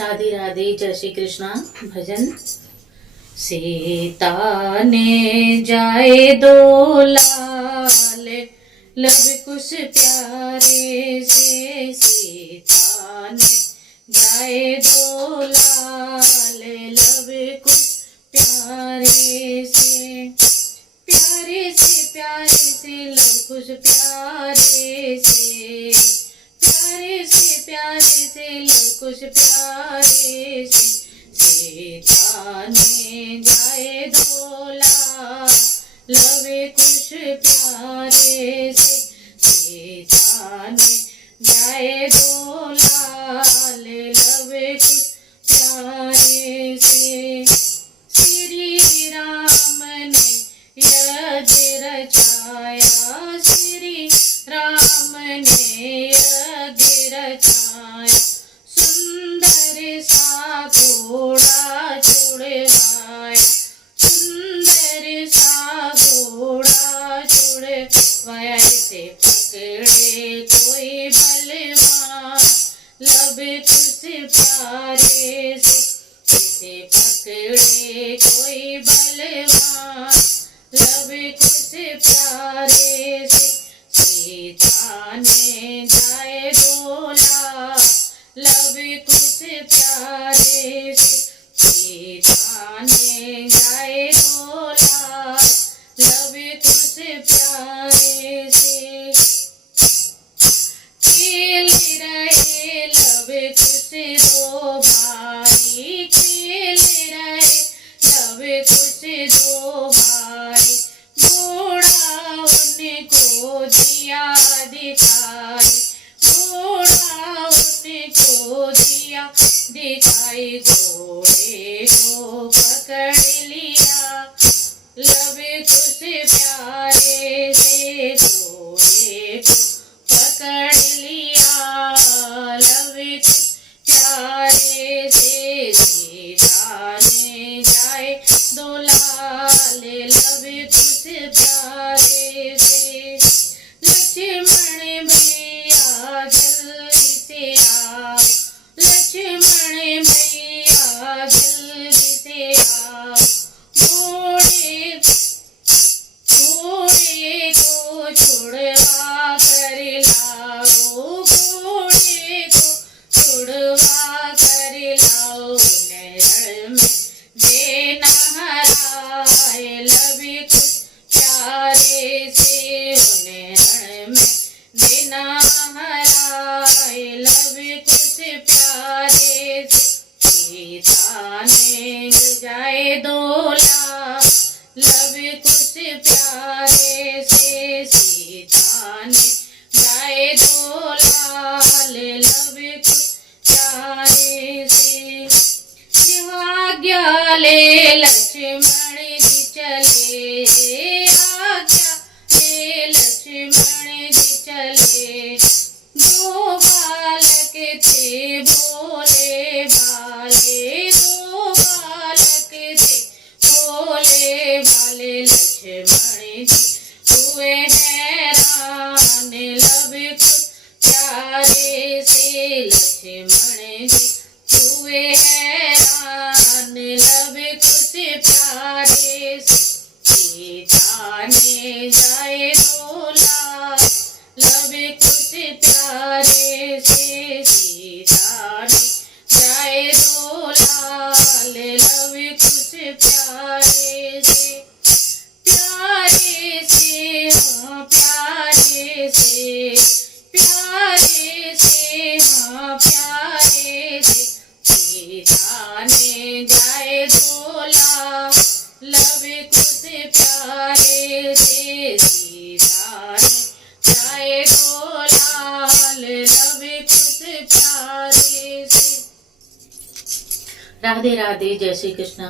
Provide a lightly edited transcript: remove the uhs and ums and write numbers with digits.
राधे राधे, जय श्री कृष्णा। भजन। सीता ने जाए दो लाल, लब कुश प्यारे से। सीता ने जाए दो लाल, लब कुश प्यारे से। प्यारे से प्यारे से लब कुश प्यारे से। प्यारे से प्यारे से लब कुश प्यारे से। सीता ने जाए दो लाल, लब कुश प्यारे से। सीता ने जाए दो लाल, लब कुश प्यारे से। श्री राम ने यज्ञ रचाया, श्री राम ने यज्ञ रचाया। सुंदर सा घोड़ा छुड़वाया, सुंदर सा घोड़ा छुड़वाया। इसे पकड़े कोई बलवान, लब कुश प्यारे से। इसे पकड़े कोई बलवान, लब कुश प्यारे से। सीता ने जाए दो लाल, लब कुश प्यारे से। सीता ने जाए दो लाल, लब कुश प्यारे से। खेल रहे लब कुश दो भाई, खेल रहे लब कुश दो भाई। घोड़ा उनको दिया दिखाई, घोड़ा उनको दिया दिखाई। घोड़े को पकड़ लिया, लब कुश प्यारे से। घोड़े को पकड़ लिया, लब कुश प्यारे से। सीता ने जाए दो लाल, लब कुश प्यारे से। लक्ष्मण भैया जल्दी से आओ, लक्ष्मण भैया जल्दी से आओ। घोड़े घोड़े को छुड़वा कर लाओ, घोड़े को छुड़वा कर लाओ। नैरण में देना हराए, लब कुश प्यारे से। नैरण में देना हराए, लब कुश प्यारे से। सीता ने जाए दो लाल, लब कुश प्यारे से। सीता ने जाए दो लाल, लब कुश प्यारे से। आज्ञा ले लक्ष्मण जी चले, आज्ञा ले लक्ष्मण जी चले। दो बालक थे भोले भाले, दो बालक थे भोले भाले। लक्ष्मण जी हुए हैरान, लब कुश प्यारे से। लक्ष्मण जी हुए हैरान, लब कुश प्यारे से। सीता ने जाए दो लाल, लब कुश प्यारे से। सीता ने जाए दो लाल, लब कुश प्यारे से। प्यारे से हाँ प्यारे से, प्यारे से हाँ प्यारे से। सीता ने जाए दो लाल, लब कुश प्यारे से। सीता ने जाए दो लाल, लब कुश प्यारे से। राधे राधे, जय श्री कृष्ण।